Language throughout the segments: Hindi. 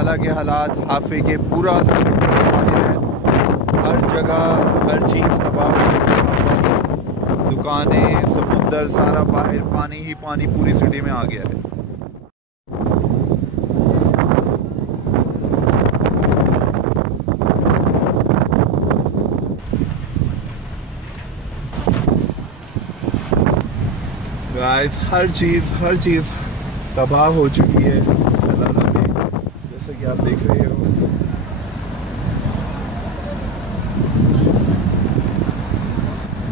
सलाला के हालात हाफे के पूरा है, हर जगह हर चीज़ तबाह हो चुकी है, दुकानें, समुंदर, सारा बाहर पानी ही पानी पूरी सिटी में आ गया है। गाइस हर चीज़ तबाह हो चुकी है सलाला में, जैसा कि आप देख रहे हो।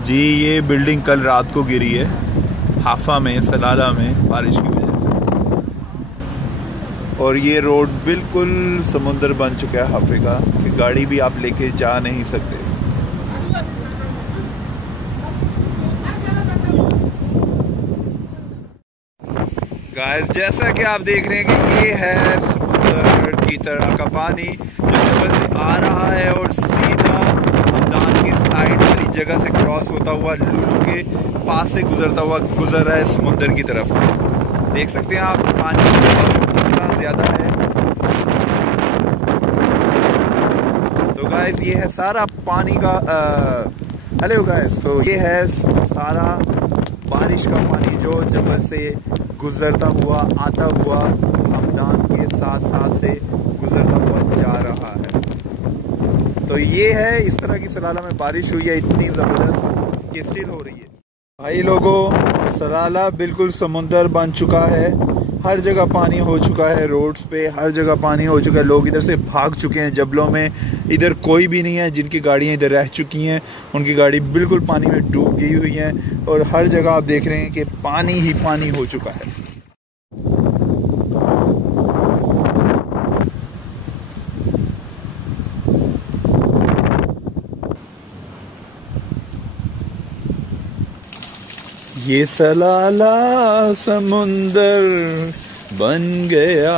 जी ये बिल्डिंग कल रात को गिरी है हाफा में, सलाला में, बारिश की वजह से। और ये रोड बिल्कुल समुंदर बन चुका है हाफे का, कि गाड़ी भी आप लेके जा नहीं सकते। गाइस जैसा कि आप देख रहे हैं कि ये है समुंदर की तरह का पानी जो जबल से आ रहा है और सीधा हमदान की साइड वाली जगह से क्रॉस होता हुआ लुलू के पास से गुजरता हुआ गुजर रहा है समुंदर की तरफ। देख सकते हैं आप पानी कितना ज़्यादा है। तो गाइस ये है सारा पानी का हेलो गाइस, तो ये है सारा बारिश का पानी जो जबल से गुजरता हुआ आता हुआ हमदान के साथ से गुजरता हुआ जा रहा है। तो ये है इस तरह की सलाला में बारिश हुई है इतनी ज़बरदस्त कि स्टिल हो रही है। भाई लोगों सलाला बिल्कुल समुंदर बन चुका है, हर जगह पानी हो चुका है, रोड्स पे हर जगह पानी हो चुका है। लोग इधर से भाग चुके हैं जबलों में, इधर कोई भी नहीं है। जिनकी गाड़ियाँ इधर रह चुकी हैं उनकी गाड़ी बिल्कुल पानी में डूब गई हुई है और हर जगह आप देख रहे हैं कि पानी ही पानी हो चुका है। ये सलाला समुंदर बन गया।